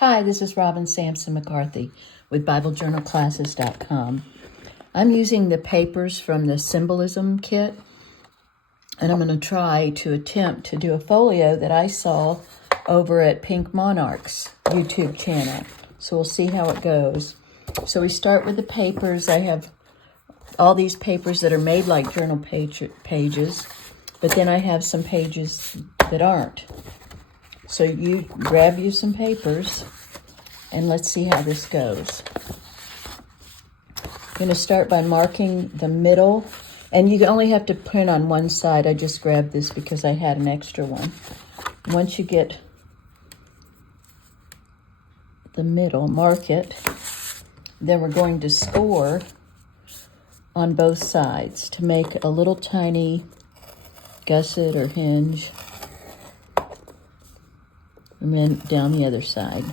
Hi, this is Robin Sampson McCarthy with BibleJournalClasses.com. I'm using the papers from the Symbolism kit, and I'm going to try to attempt to do a folio that I saw over at Pink Monarch's YouTube channel. So we'll see how it goes. So we start with the papers. I have all these papers that are made like journal pages, but then I have some pages that aren't. So you grab you some papers, and let's see how this goes. I'm going to start by marking the middle, and you only have to print on one side. I just grabbed this because I had an extra one. Once you get the middle, mark it. Then we're going to score on both sides to make a little tiny gusset or hinge. And then down the other side.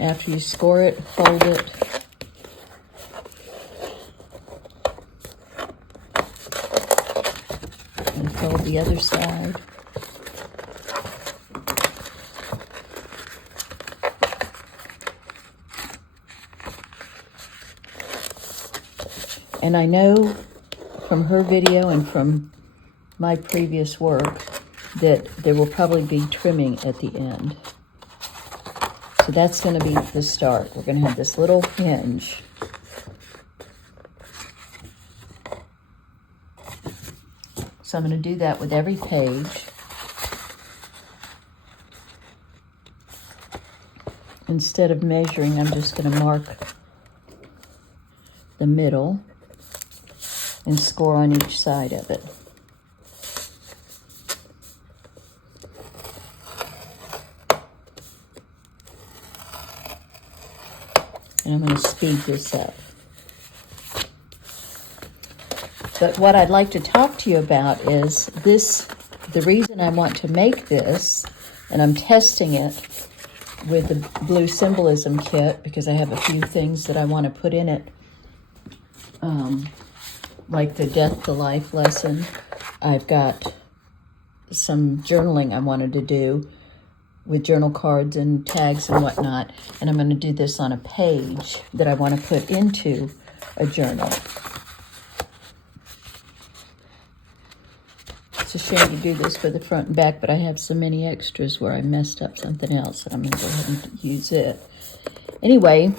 After you score it, fold it. And fold the other side. And I know from her video and from my previous work that there will probably be trimming at the end. So that's going to be the start. We're going to have this little hinge. So I'm going to do that with every page. Instead of measuring, I'm just going to mark the middle and score on each side of it. And I'm going to speed this up. But what I'd like to talk to you about is this, the reason I want to make this, and I'm testing it with the blue symbolism kit because I have a few things that I want to put in it, like the death to life lesson. I've got some journaling I wanted to do with journal cards and tags and whatnot, and I'm going to do this on a page that I want to put into a journal. It's a shame to do this for the front and back, but I have so many extras where I messed up something else that I'm going to go ahead and use it. Anyway,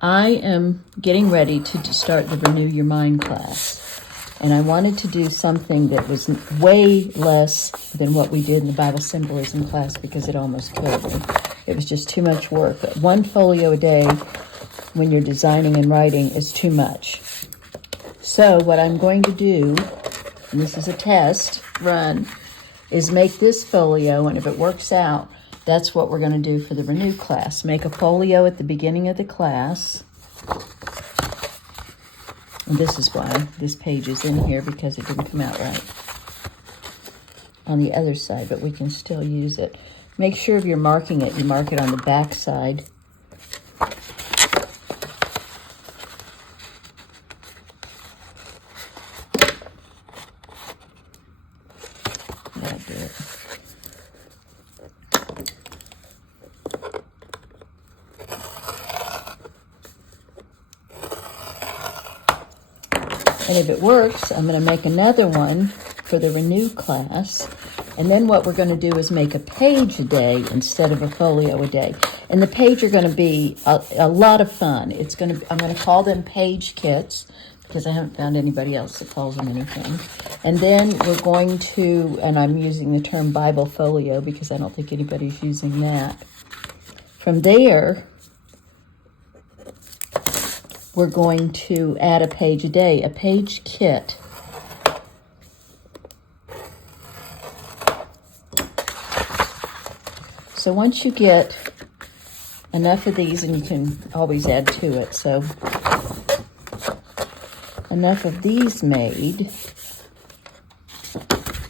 I am getting ready to start the Renew Your Mind class. And I wanted to do something that was way less than what we did in the Bible Symbolism class because it almost killed me. It was just too much work. One folio a day when you're designing and writing is too much. So what I'm going to do, and this is a test run, is make this folio, and if it works out, that's what we're going to do for the Renew class. Make a folio at the beginning of the class. And this is why this page is in here, because it didn't come out right on the other side, but we can still use it. Make sure if you're marking it, you mark it on the back side. That'll do it. And if it works, I'm going to make another one for the Renew class. And then what we're going to do is make a page a day instead of a folio a day. And the page are going to be a lot of fun. I'm going to call them page kits because I haven't found anybody else that calls them anything. And then we're going to, and I'm using the term Bible folio because I don't think anybody's using that. From there, we're going to add a page a day, a page kit. So once you get enough of these, and you can always add to it, so enough of these made,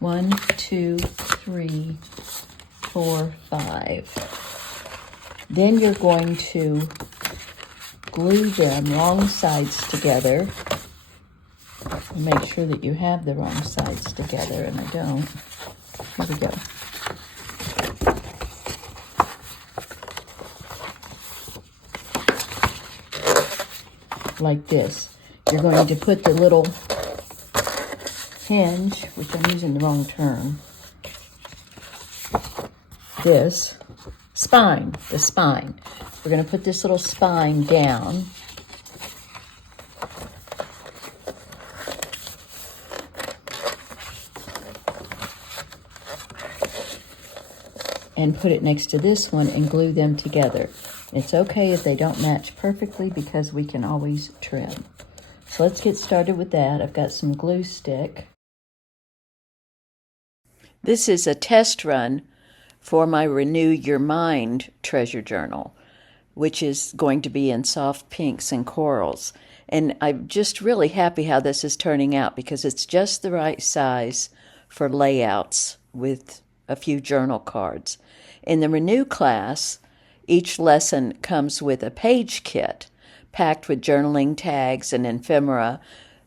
1, 2, 3, 4, 5. Then you're going to glue them wrong sides together. Make sure that you have the wrong sides together, and I don't. Here we go. like this. You're going to put the little hinge, which I'm using the wrong term, the spine. We're going to put this little spine down. And put it next to this one and glue them together. It's okay if they don't match perfectly because we can always trim. So let's get started with that. I've got some glue stick. This is a test run for my Renew Your Mind treasure journal, which is going to be in soft pinks and corals. And I'm just really happy how this is turning out because it's just the right size for layouts with a few journal cards. In the Renew class, each lesson comes with a page kit packed with journaling tags and ephemera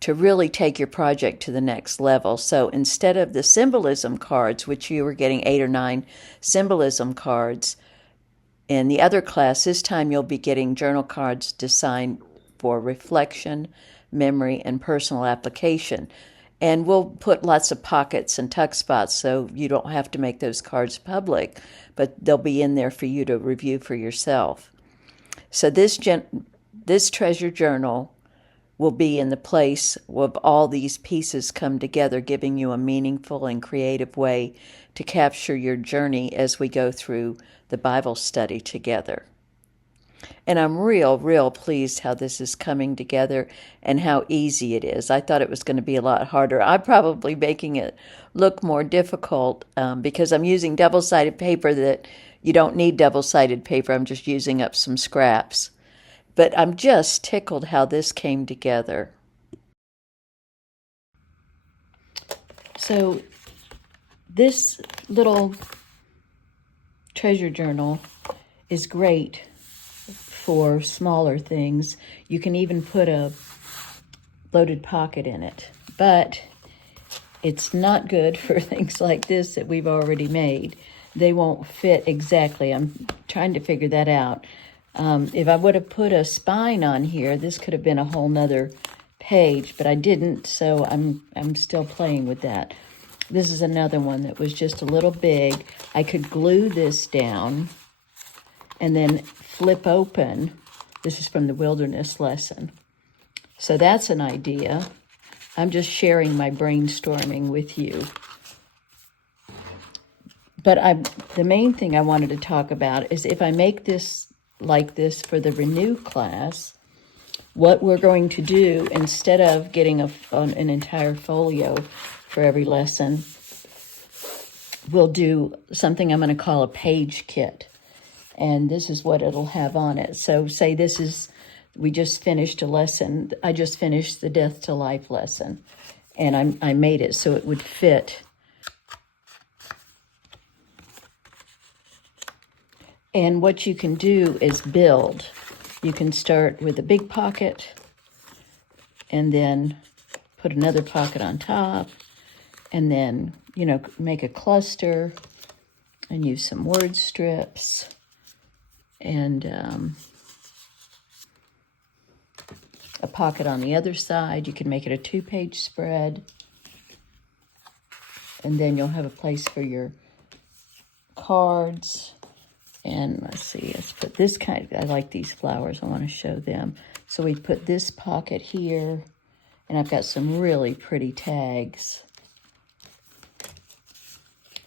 to really take your project to the next level. So instead of the symbolism cards, which you were getting 8 or 9 symbolism cards, in the other class, this time you'll be getting journal cards designed for reflection, memory, and personal application. And we'll put lots of pockets and tuck spots so you don't have to make those cards public, but they'll be in there for you to review for yourself. So this treasure journal will be in the place of all these pieces come together, giving you a meaningful and creative way to capture your journey as we go through the Bible study together. And I'm real pleased how this is coming together and how easy it is. I thought it was going to be a lot harder. I'm probably making it look more difficult because I'm using double-sided paper that you don't need double-sided paper. I'm just using up some scraps. But I'm just tickled how this came together. So this little treasure journal is great for smaller things. You can even put a loaded pocket in it, but it's not good for things like this that we've already made. They won't fit exactly. I'm trying to figure that out. If I would have put a spine on here, this could have been a whole nother page, but I didn't, so I'm still playing with that. This is another one that was just a little big. I could glue this down and then flip open. This is from the wilderness lesson. So that's an idea. I'm just sharing my brainstorming with you. But the main thing I wanted to talk about is if I make this like this for the Renew class, what we're going to do, instead of getting an entire folio for every lesson, we'll do something I'm going to call a page kit. And this is what it'll have on it. So say we just finished a lesson. I just finished the Death to Life lesson. And I made it so it would fit. And what you can do is build. You can start with a big pocket and then put another pocket on top and then, make a cluster and use some word strips and a pocket on the other side. You can make it a 2-page spread, and then you'll have a place for your cards. And let's put this I like these flowers. I want to show them. So we put this pocket here, and I've got some really pretty tags.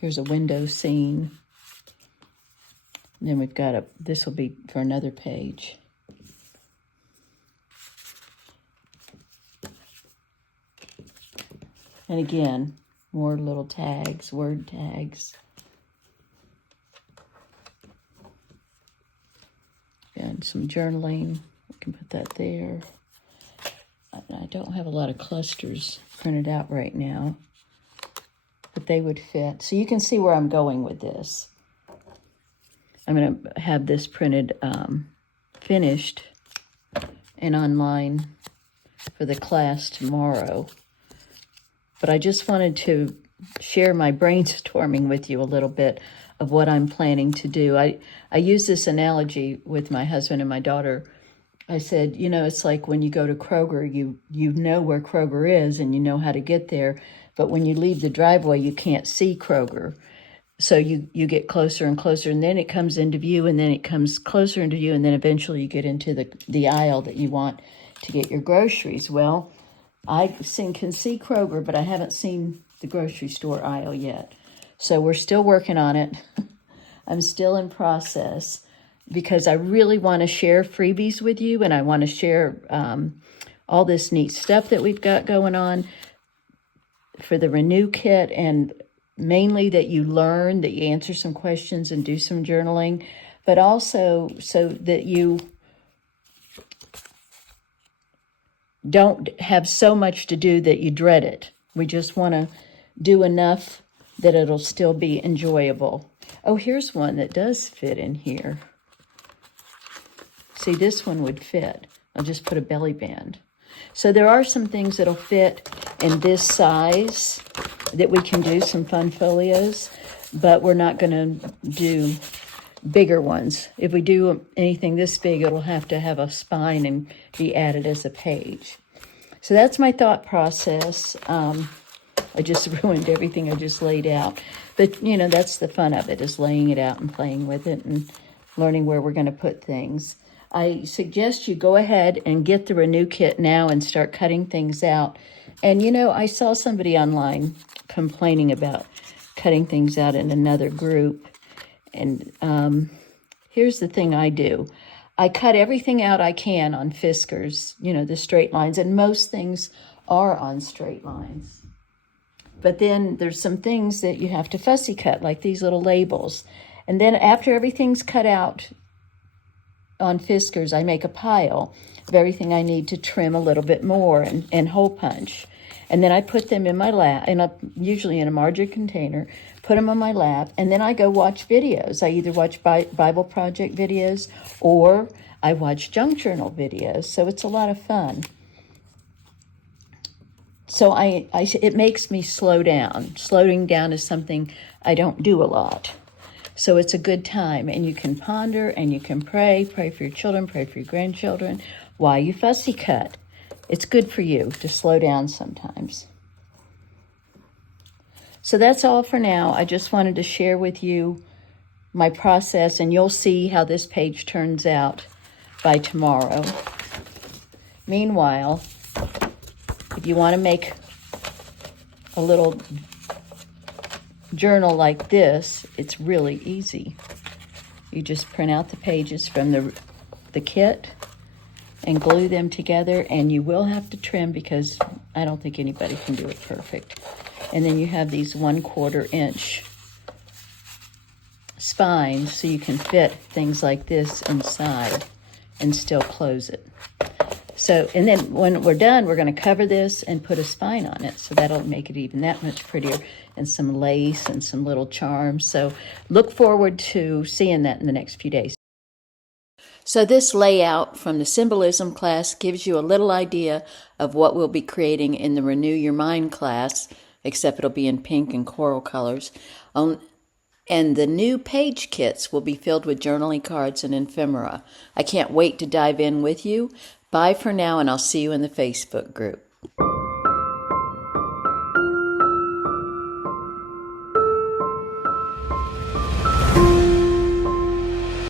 Here's a window scene. And then we've got this will be for another page. And again, more little tags, word tags. And some journaling. We can put that there. I don't have a lot of clusters printed out right now, but they would fit. So you can see where I'm going with this. I'm going to have this printed, finished, and online for the class tomorrow. But I just wanted to share my brainstorming with you a little bit of what I'm planning to do. I use this analogy with my husband and my daughter I said, you know, it's like when you go to Kroger, you know where Kroger is and you know how to get there. But when you leave the driveway, you can't see Kroger. So you get closer and closer, and then it comes into view, and then it comes closer into view, and then eventually you get into the aisle that you want to get your groceries. Well, I can see Kroger, but I haven't seen the grocery store aisle yet. So we're still working on it. I'm still in process because I really want to share freebies with you, and I want to share all this neat stuff that we've got going on for the Renew Kit, and mainly that you learn, that you answer some questions and do some journaling, but also so that you don't have so much to do that you dread it. We just want to do enough that it'll still be enjoyable. Oh, here's one that does fit in here. See, this one would fit. I'll just put a belly band. So there are some things that'll fit in this size that we can do some fun folios, but we're not going to do bigger ones. If we do anything this big, it'll have to have a spine and be added as a page. So that's my thought process. I just ruined everything I just laid out. But, you know, that's the fun of it, is laying it out and playing with it and learning where we're going to put things. I suggest you go ahead and get the Renew Kit now and start cutting things out. And, you know, I saw somebody online complaining about cutting things out in another group. And here's the thing I do. I cut everything out I can on Fiskars, you know, the straight lines. And most things are on straight lines. But then there's some things that you have to fussy cut, like these little labels. And then after everything's cut out on Fiskars, I make a pile of everything I need to trim a little bit more and hole punch. And then I put them in my lap, usually in a margin container, put them on my lap, and then I go watch videos. I either watch Bible Project videos or I watch junk journal videos. So it's a lot of fun. So it makes me slow down. Slowing down is something I don't do a lot. So it's a good time, and you can ponder and you can pray for your children, pray for your grandchildren while you fussy cut. It's good for you to slow down sometimes. So that's all for now. I just wanted to share with you my process, and you'll see how this page turns out by tomorrow. Meanwhile, if you want to make a little journal like this, it's really easy. You just print out the pages from the kit and glue them together, and you will have to trim because I don't think anybody can do it perfect. And then you have these 1/4 inch spines so you can fit things like this inside and still close it. So, and then when we're done, we're going to cover this and put a spine on it. So that'll make it even that much prettier, and some lace and some little charms. So look forward to seeing that in the next few days. So this layout from the Symbolism class gives you a little idea of what we'll be creating in the Renew Your Mind class, except it'll be in pink and coral colors. And the new page kits will be filled with journaling cards and ephemera. I can't wait to dive in with you. Bye for now, and I'll see you in the Facebook group.